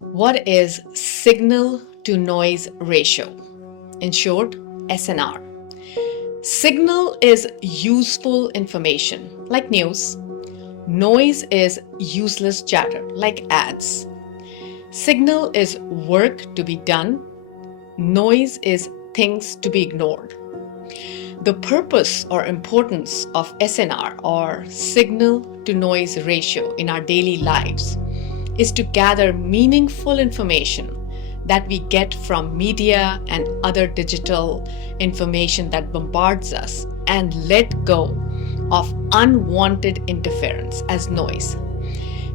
What is signal to noise ratio? In short, SNR. Signal is useful information, like news. Noise is useless chatter, like ads. Signal is work to be done. Noise is things to be ignored. The purpose or importance of SNR, or signal to noise ratio, in our daily lives is to gather meaningful information that we get from media and other digital information that bombards us and let go of unwanted interference as noise.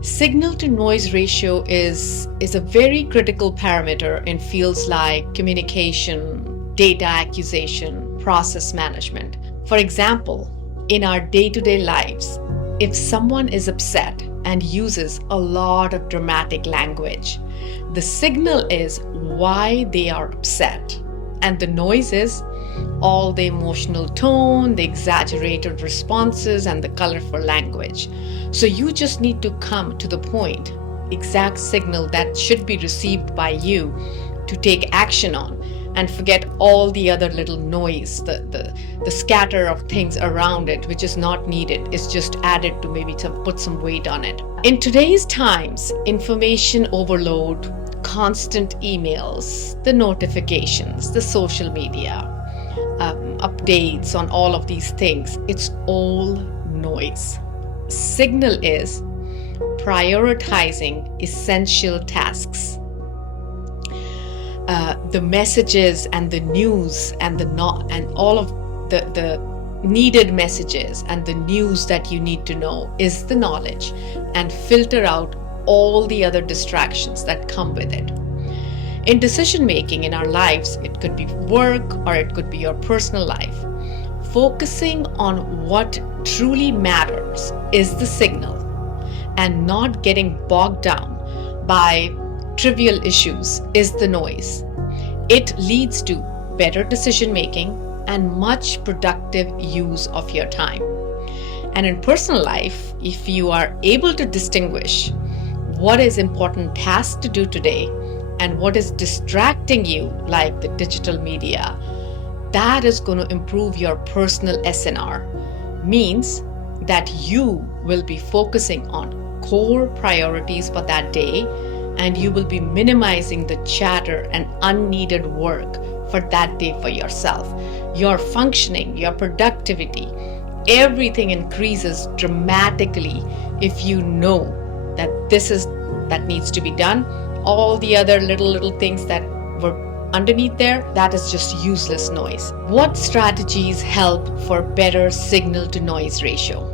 Signal to noise ratio is a very critical parameter in fields like communication, data acquisition, process management. For example, in our day-to-day lives, if someone is upset and uses a lot of dramatic language, the signal is why they are upset, and the noise is all the emotional tone, the exaggerated responses, and the colorful language. So you just need to come to the point, exact signal that should be received by you to take action on, and forget all the other little noise, the scatter of things around it, which is not needed. It's just added to maybe to put some weight on it. In today's times, information overload, constant emails, the notifications, the social media, updates on all of these things, it's all noise. Signal is prioritizing essential tasks. The messages and the news and and all of the needed messages and the news that you need to know is the knowledge, and filter out all the other distractions that come with it. In decision making in our lives, it could be work or it could be your personal life. Focusing on what truly matters is the signal, and not getting bogged down by trivial issues is the noise. It leads to better decision making and much productive use of your time. And in personal life, if you are able to distinguish what is important task to do today and what is distracting you, like the digital media, that is going to improve your personal SNR. Means that you will be focusing on core priorities for that day, and you will be minimizing the chatter and unneeded work for that day for yourself. Your functioning, your productivity, everything increases dramatically if you know that that needs to be done. All the other little things that were underneath there, that is just useless noise. What strategies help for better signal to noise ratio?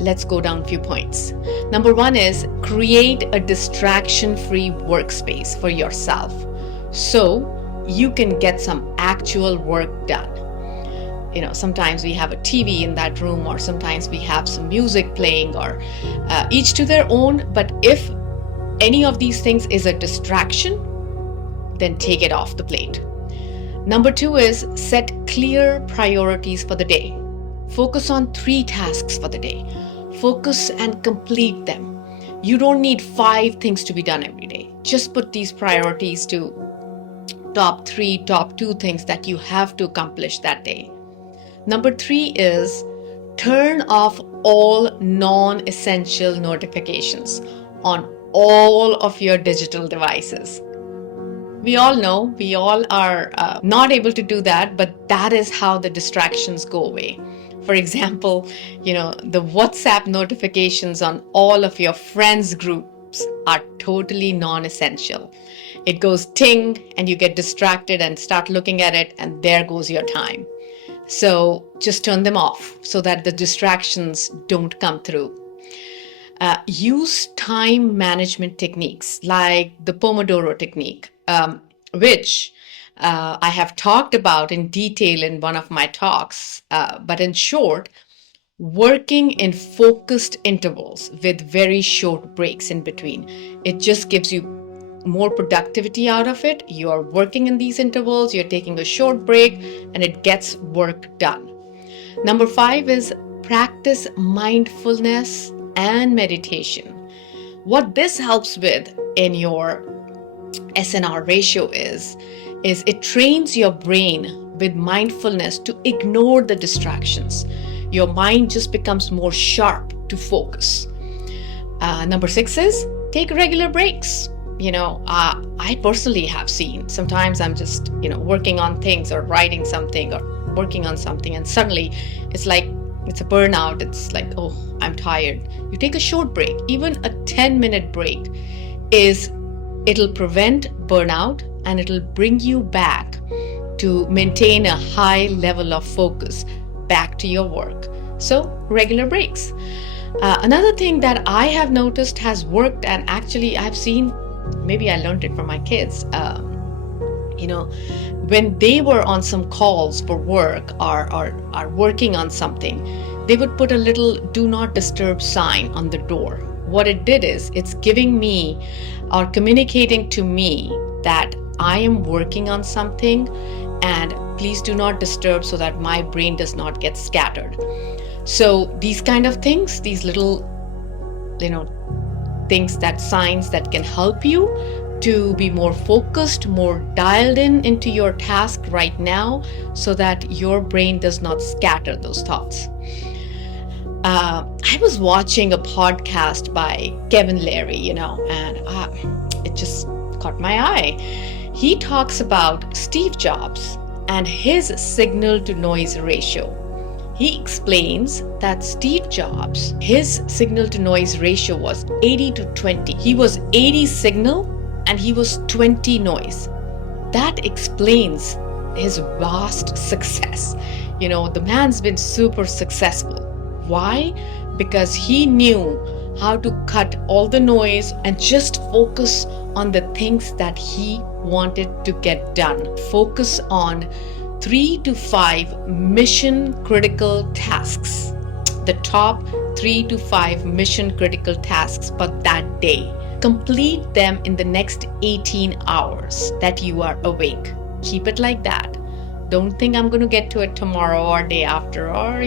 Let's go down a few points. Number one is create a distraction-free workspace for yourself so you can get some actual work done. Sometimes we have a TV in that room, or sometimes we have some music playing, or each to their own. But if any of these things is a distraction, then take it off the plate. Number two is set clear priorities for the day. Focus on 3 tasks for the day. Focus and complete them. You don't need 5 things to be done every day. Just put these priorities to top 3, top 2 things that you have to accomplish that day. Number 3 is turn off all non-essential notifications on all of your digital devices. We all know, we all are not able to do that, but that is how the distractions go away. For example, the WhatsApp notifications on all of your friends' groups are totally non-essential. It goes ting and you get distracted and start looking at it, and there goes your time. So just turn them off so that the distractions don't come through. Use time management techniques like the Pomodoro technique, which I have talked about in detail in one of my talks. But in short, working in focused intervals with very short breaks in between. It just gives you more productivity out of it. You are working in these intervals, you're taking a short break, and it gets work done. Number 5 is practice mindfulness and meditation. What this helps with in your SNR ratio is it trains your brain with mindfulness to ignore the distractions. Your mind just becomes more sharp to focus. Number 6 is take regular breaks. I personally have seen sometimes I'm just, working on things or writing something or working on something, and suddenly it's like it's a burnout. It's like, oh, I'm tired. You take a short break, even a 10-minute break it'll prevent burnout and it'll bring you back to maintain a high level of focus back to your work. So regular breaks. Another thing that I have noticed has worked, and actually I've seen, maybe I learned it from my kids, when they were on some calls for work or are working on something, they would put a little do not disturb sign on the door. What it did is it's giving me or communicating to me that I am working on something and please do not disturb, so that my brain does not get scattered. So these kind of things, these little, things, that signs that can help you to be more focused, more dialed into your task right now, so that your brain does not scatter those thoughts. I was watching a podcast by Kevin Larry, and it just caught my eye. He talks about Steve Jobs and his signal to noise ratio. He explains that Steve Jobs, his signal to noise ratio was 80 to 20. He was 80 signal and he was 20 noise. That explains his vast success. The man's been super successful. Why? Because he knew how to cut all the noise and just focus on the things that he wanted to get done. Focus on 3 to 5 mission critical tasks. The top 3 to 5 mission critical tasks for that day. Complete them in the next 18 hours that you are awake. Keep it like that. Don't think I'm going to get to it tomorrow or day after, or,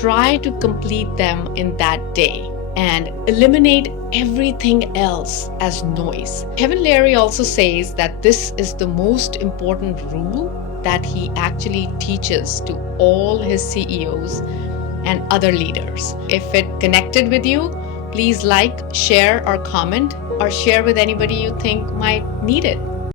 try to complete them in that day and eliminate everything else as noise. Kevin Larry also says that this is the most important rule that he actually teaches to all his CEOs and other leaders. If it connected with you, please like, share, or comment, or share with anybody you think might need it.